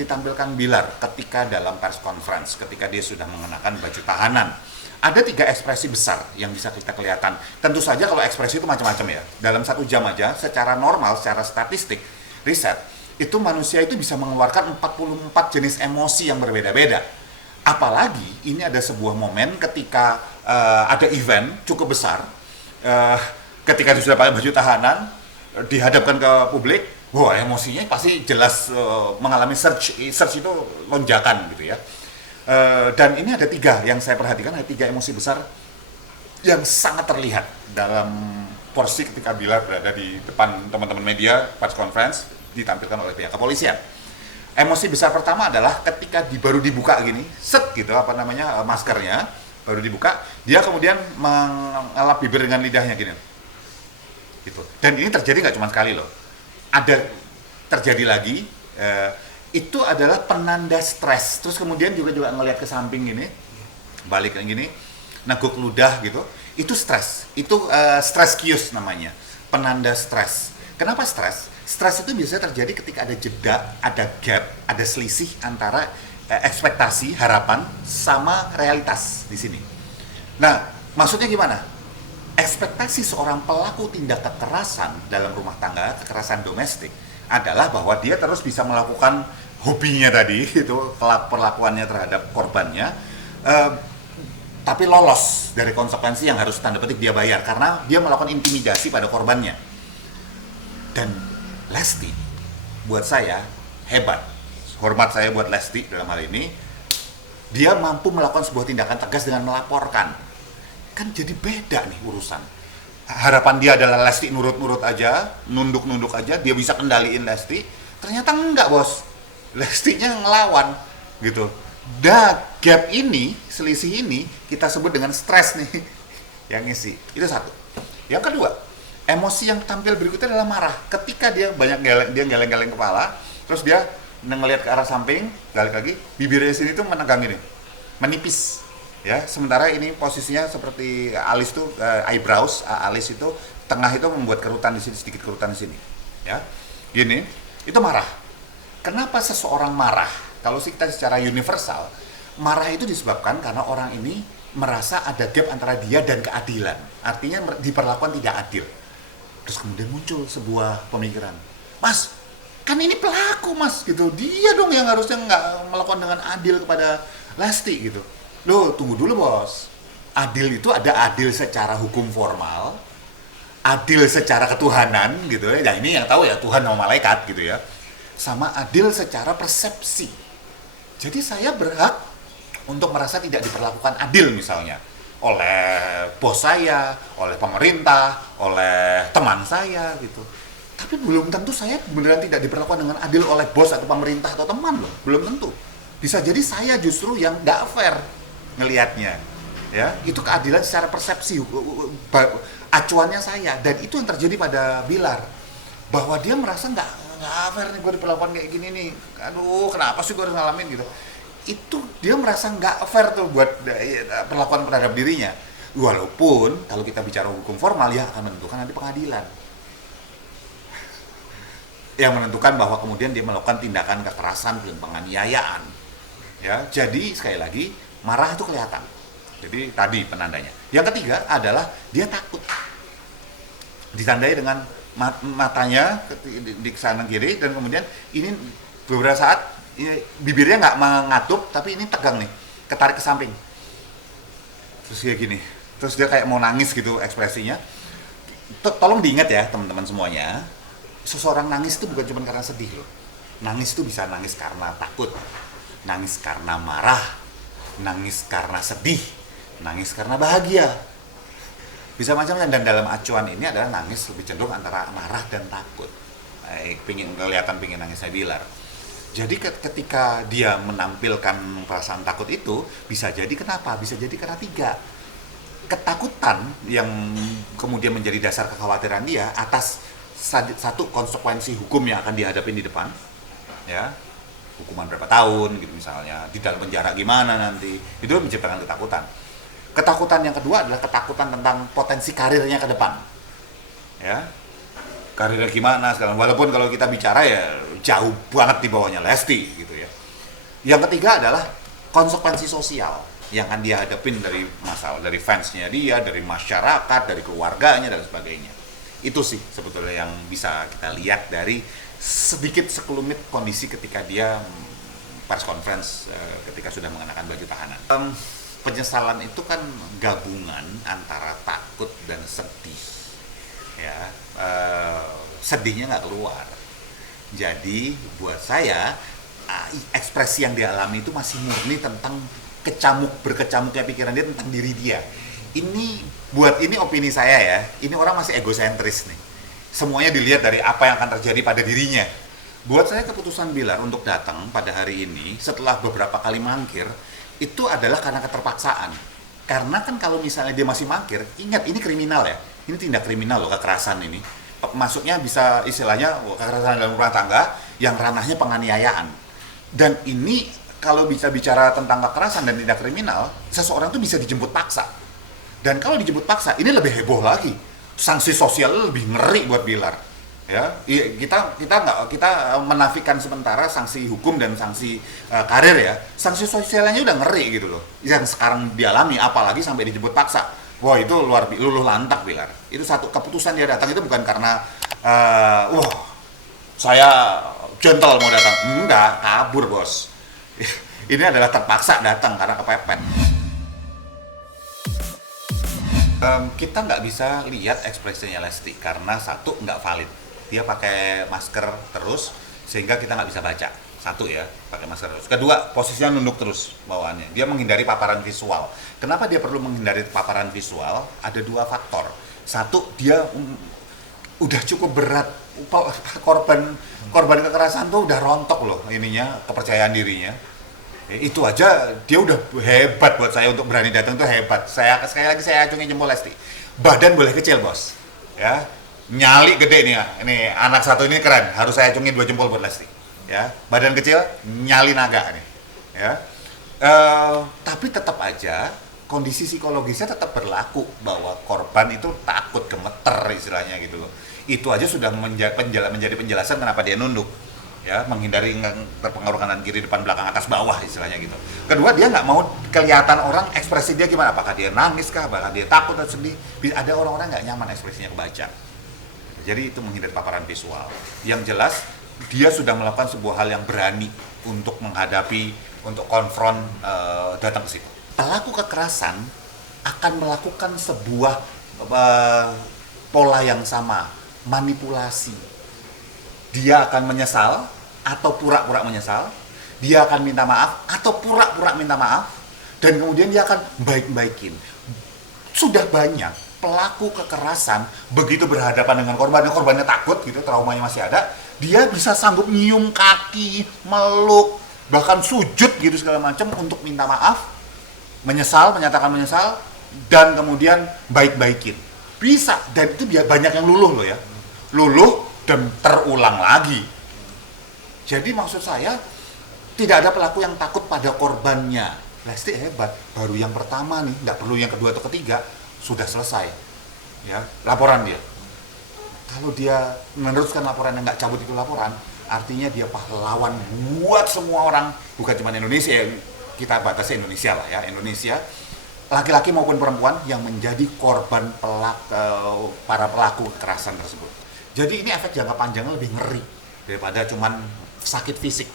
ditampilkan Bilar ketika dalam press conference, ketika dia sudah mengenakan baju tahanan. Ada 3 ekspresi besar yang bisa kita kelihatan. Tentu saja kalau ekspresi itu macam-macam ya. Dalam 1 jam aja, secara normal, secara statistik, riset, itu manusia itu bisa mengeluarkan 44 jenis emosi yang berbeda-beda. Apalagi ini ada sebuah momen ketika ada event cukup besar, ketika dia sudah pakai baju tahanan, dihadapkan ke publik, wah emosinya pasti jelas mengalami surge itu lonjakan gitu ya. Dan ini ada 3 yang saya perhatikan, ada 3 emosi besar yang sangat terlihat dalam porsi ketika Bilar berada di depan teman-teman media press conference ditampilkan oleh pihak kepolisian. Emosi besar pertama adalah ketika baru dibuka gini, set gitu maskernya baru dibuka, dia kemudian mengelap bibir dengan lidahnya gini. Gitu. Dan ini terjadi nggak cuma sekali loh. Ada terjadi lagi, itu adalah penanda stres. Terus kemudian juga ngelihat ke samping gini, balik kayak gini, neguk ludah gitu. Itu stres. Itu stress cues namanya. Penanda stres. Kenapa stres? Stres itu biasanya terjadi ketika ada jeda, ada gap, ada selisih antara ekspektasi, harapan sama realitas di sini. Nah, maksudnya gimana? Ekspektasi seorang pelaku tindak kekerasan dalam rumah tangga, kekerasan domestik, adalah bahwa dia terus bisa melakukan hobinya tadi, itu perlakuannya terhadap korbannya, tapi lolos dari konsekuensi yang harus tanda petik dia bayar, karena dia melakukan intimidasi pada korbannya. Dan Lesti, buat saya, hebat. Hormat saya buat Lesti dalam hal ini, dia mampu melakukan sebuah tindakan tegas dengan melaporkan. Kan jadi beda nih urusan. Harapan dia adalah Lesti nurut-nurut aja, nunduk-nunduk aja, dia bisa kendaliin Lesti. Ternyata enggak, bos. Lestinya ngelawan gitu. Gap ini, selisih ini kita sebut dengan stres nih yang ngisi. Itu satu. Yang kedua, emosi yang tampil berikutnya adalah marah. Ketika dia geleng-geleng kepala, terus dia ngelihat ke arah samping, balik lagi, bibirnya sini tuh menegang ini, menipis. Ya, sementara ini posisinya seperti alis tuh eyebrows, alis itu tengah itu membuat kerutan di sini, sedikit kerutan di sini. Ya. Gini, itu marah. Kenapa seseorang marah? Kalau kita secara universal, marah itu disebabkan karena orang ini merasa ada gap antara dia dan keadilan. Artinya diperlakukan tidak adil. Terus kemudian muncul sebuah pemikiran, Mas, kan ini pelaku, Mas, gitu. Dia dong yang harusnya nggak melakukan dengan adil kepada Lesti gitu. Loh, tunggu dulu, bos. Adil itu ada adil secara hukum formal, adil secara ketuhanan gitu ya. Nah, ini yang tahu ya Tuhan sama malaikat gitu ya. Sama adil secara persepsi. Jadi saya berhak untuk merasa tidak diperlakukan adil misalnya oleh bos saya, oleh pemerintah, oleh teman saya gitu. Tapi belum tentu saya beneran tidak diperlakukan dengan adil oleh bos atau pemerintah atau teman loh. Belum tentu. Bisa jadi saya justru yang nggak fair ngelihatnya, ya. Itu keadilan secara persepsi, acuannya saya. Dan itu yang terjadi pada Bilar, bahwa dia merasa nggak fair nih gue diperlakukan kayak gini nih. Aduh, kenapa sih gue harus ngalamin gitu. Itu dia merasa nggak fair tuh buat perlakuan terhadap dirinya. Walaupun kalau kita bicara hukum formal ya akan menentukan nanti pengadilan yang menentukan bahwa kemudian dia melakukan tindakan kekerasan dan penganiayaan. Ya, jadi sekali lagi marah itu kelihatan. Jadi tadi penandanya. Yang ketiga adalah dia takut. Ditandai dengan matanya di kanan kiri, dan kemudian ini beberapa saat bibirnya nggak mengatup, tapi ini tegang nih, ketarik ke samping. Terus kayak gini. Terus dia kayak mau nangis gitu ekspresinya. Tolong diingat ya teman-teman semuanya. Seseorang nangis itu bukan cuma karena sedih loh. Nangis itu bisa nangis karena takut, nangis karena marah, nangis karena sedih, nangis karena bahagia. Bisa macam-macam, dan dalam acuan ini adalah nangis lebih cenderung antara marah dan takut. Kelihatan pingin nangisnya Bilar. Jadi ketika dia menampilkan perasaan takut itu, bisa jadi kenapa? Bisa jadi karena 3. Ketakutan yang kemudian menjadi dasar kekhawatiran dia atas satu konsekuensi hukum yang akan dihadapin di depan, ya, hukuman berapa tahun gitu misalnya, di dalam penjara gimana nanti, itu menciptakan ketakutan. Ketakutan yang kedua adalah ketakutan tentang potensi karirnya ke depan, ya, karirnya gimana sekarang. Walaupun kalau kita bicara ya jauh banget di bawahnya Lesti gitu ya. Yang ketiga adalah konsekuensi sosial yang akan dia hadapin dari masalah, dari fansnya dia, dari masyarakat, dari keluarganya dan sebagainya. Itu sih sebetulnya yang bisa kita lihat dari sedikit sekelumit kondisi ketika dia press conference ketika sudah mengenakan baju tahanan. Penyesalan itu kan gabungan antara takut dan sedih, ya. Sedihnya nggak keluar. Jadi buat saya ekspresi yang dialami itu masih murni tentang berkecamuknya pikiran dia tentang diri dia. Ini opini saya ya. Ini orang masih egosentris nih. Semuanya dilihat dari apa yang akan terjadi pada dirinya. Buat saya keputusan Bilar untuk datang pada hari ini setelah beberapa kali mangkir itu adalah karena keterpaksaan. Karena kan kalau misalnya dia masih mangkir, ingat ini kriminal ya. Ini tindak kriminal loh, kekerasan ini. Masuknya bisa istilahnya kekerasan dalam rumah tangga yang ranahnya penganiayaan. Dan ini kalau bisa bicara tentang kekerasan dan tindak kriminal, seseorang tuh bisa dijemput paksa. Dan kalau dijemput paksa, ini lebih heboh lagi. Sanksi sosial lebih ngeri buat Bilar. Ya, kita menafikan sementara sanksi hukum dan sanksi karir ya. Sanksi sosialnya udah ngeri gitu loh. Yang sekarang dialami, apalagi sampai dijemput paksa. Wah, itu luluh lantak Bilar. Itu satu keputusan dia datang itu bukan karena saya gentle mau datang. Enggak, kabur bos. Ini adalah terpaksa datang karena kepepet. Kita nggak bisa lihat ekspresinya Lesti karena satu nggak valid. Dia pakai masker terus sehingga kita nggak bisa baca. Satu ya, pakai masker terus. Kedua, posisinya nunduk terus bawaannya. Dia menghindari paparan visual. Kenapa dia perlu menghindari paparan visual? Ada dua faktor. Satu, dia udah cukup berat. Korban kekerasan tuh udah rontok loh ininya, kepercayaan dirinya. Itu aja dia udah hebat buat saya untuk berani datang tuh hebat. Sekali lagi saya acungin jempol Lesti. Badan boleh kecil bos, ya. Nyali gede nih ya. Ini anak satu ini keren, harus saya acungin 2 jempol buat Lesti. Ya, badan kecil, nyali naga nih. Ya. Tapi tetap aja kondisi psikologisnya tetap berlaku bahwa korban itu takut, gemeter istilahnya gitu loh. Itu aja sudah menjadi penjelasan kenapa dia nunduk. Ya, menghindari terpengaruh kanan kiri depan belakang atas bawah istilahnya gitu. Kedua, dia nggak mau kelihatan orang ekspresi dia gimana, apakah dia nangis kah, apakah dia takut atau sedih. Ada orang-orang nggak nyaman ekspresinya kebaca. Jadi itu menghindari paparan visual. Yang jelas dia sudah melakukan sebuah hal yang berani untuk menghadapi, untuk konfront datang ke situ. Pelaku kekerasan akan melakukan sebuah pola yang sama, manipulasi. Dia akan menyesal atau pura-pura menyesal, dia akan minta maaf atau pura-pura minta maaf, dan kemudian dia akan baik-baikin. Sudah banyak pelaku kekerasan begitu berhadapan dengan korbannya takut gitu, traumanya masih ada, dia bisa sanggup nyium kaki, meluk, bahkan sujud gitu segala macam untuk minta maaf, menyatakan menyesal, dan kemudian baik-baikin. Bisa, dan itu banyak yang luluh loh ya. Luluh dan terulang lagi. Jadi maksud saya tidak ada pelaku yang takut pada korbannya. Lesti hebat, baru yang pertama nih, nggak perlu yang kedua atau ketiga, sudah selesai. Ya, laporan dia. Kalau dia meneruskan laporan yang nggak cabut itu laporan, artinya dia pahlawan buat semua orang, bukan cuma Indonesia. Kita batasi Indonesia lah ya, Indonesia. Laki-laki maupun perempuan yang menjadi korban para pelaku kekerasan tersebut. Jadi ini efek jangka panjangnya lebih ngeri daripada cuman sakit fisik.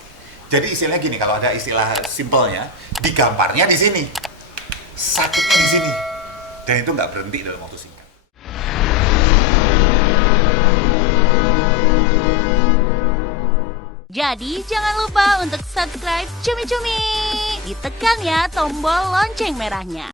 Jadi istilahnya gini, kalau ada istilah simpelnya, digambarnya di sini, sakitnya di sini, dan itu nggak berhenti dalam waktu singkat. Jadi jangan lupa untuk subscribe Cumi Cumi. Ditekan ya tombol lonceng merahnya.